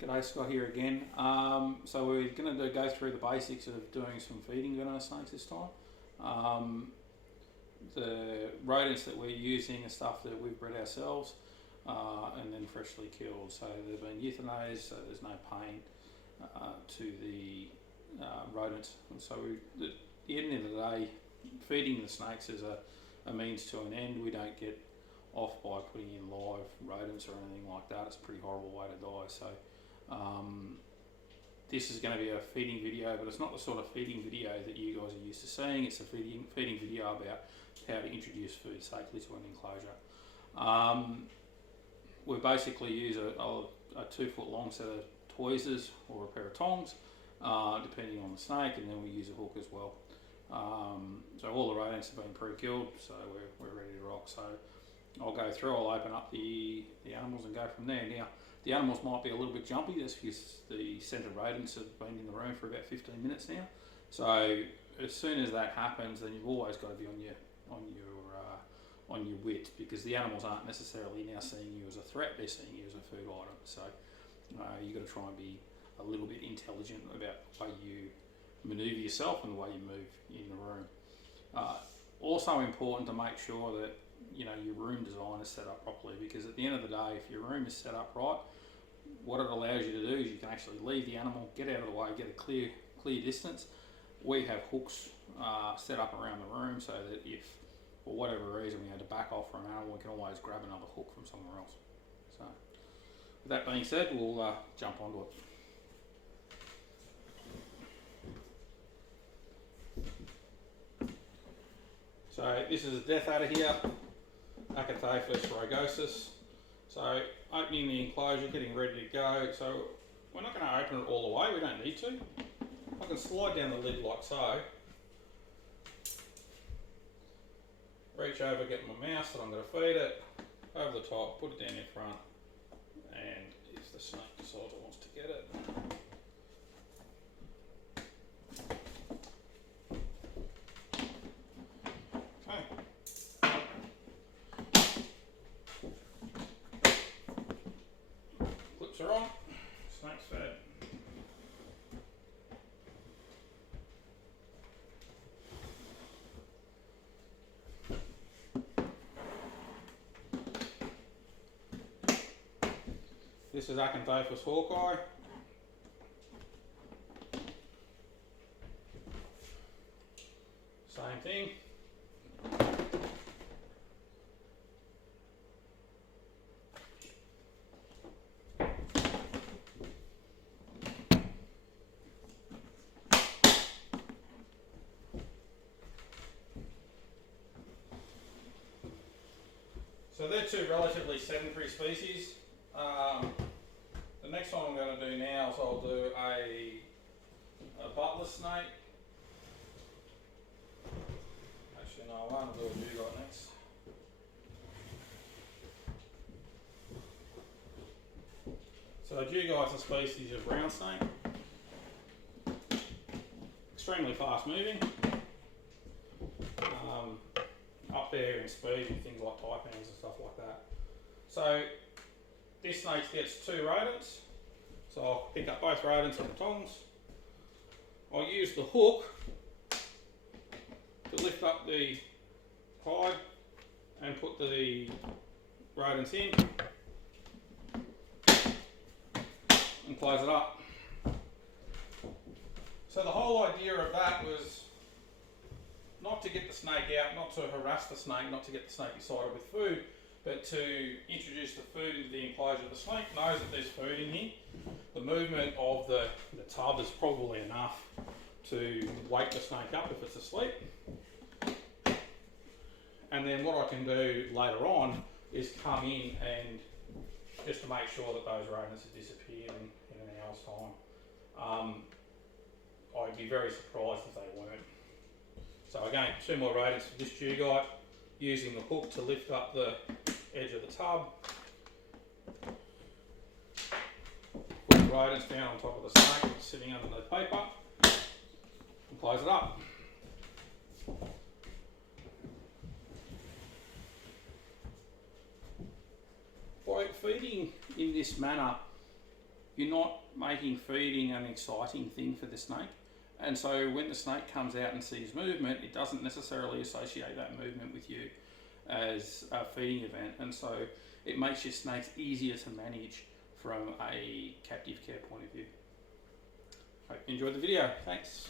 G'day, Scott here again. So we're going to go through the basics of doing some feeding venomous snakes this time. The rodents that we're using are stuff that we've bred ourselves and then freshly killed. So they've been euthanized, so there's no pain to the rodents. And so at the end of the day, feeding the snakes is a means to an end. We don't get off by putting in live rodents or anything like that. It's a pretty horrible way to die. So this is going to be a feeding video, but it's not the sort of feeding video that you guys are used to seeing. It's a feeding video about how to introduce food safely to an enclosure. We basically use a 2 foot long set of tweezers or a pair of tongs, depending on the snake, and then we use a hook as well. So all the rodents have been pre-killed, so we're ready to rock. So I'll go through, I'll open up the animals and go from there. Now, the animals might be a little bit jumpy, that's because the centre rodents have been in the room for about 15 minutes now. So as soon as that happens, then you've always got to be on your wit, because the animals aren't necessarily now seeing you as a threat, they're seeing you as a food item. So you've got to try and be a little bit intelligent about the way you manoeuvre yourself and the way you move in the room. Also important to make sure that your room design is set up properly, because at the end of the day, if your room is set up right, what it allows you to do is you can actually leave the animal, get out of the way, get a clear distance. We have hooks set up around the room so that if for whatever reason we had to back off from an animal, we can always grab another hook from somewhere else. So with that being said, we'll jump onto it. So this is a death adder here, Acanthopus rugosus. So opening the enclosure, getting ready to go. So we're not going to open it all the way, we don't need to. I can slide down the lid like so. Reach over, get my mouse that I'm going to feed it, over the top, put it down in front, and if the snake decides it wants to get it. Clips are on, snake's fed. This is Acanthopus hawkeye. Same thing. So they're two relatively sedentary species. The next one I'm going to do now is I'll do a butler snake. Actually, no, I won't do a dugite next. So a dugite's a species of ground snake. Extremely fast moving. Up there in speed and things like taipans and stuff like that. So this snake gets 2 rodents, so I'll pick up both rodents on the tongs. I'll use the hook to lift up the hide and put the rodents in and close it up. So the whole idea of that was not to get the snake out, not to harass the snake, not to get the snake excited with food, but to introduce the food into the enclosure. The snake knows that there's food in here. The movement of the tub is probably enough to wake the snake up if it's asleep. And then what I can do later on is come in and just to make sure that those rodents have disappeared in an hour's time. I'd be very surprised if they weren't. So again, 2 more rodents for this dugite, using the hook to lift up the edge of the tub. Put the rodents down on top of the snake sitting underneath paper and close it up. By feeding in this manner, you're not making feeding an exciting thing for the snake. And so when the snake comes out and sees movement, it doesn't necessarily associate that movement with you as a feeding event. And so it makes your snakes easier to manage from a captive care point of view. Hope you enjoyed the video. Thanks.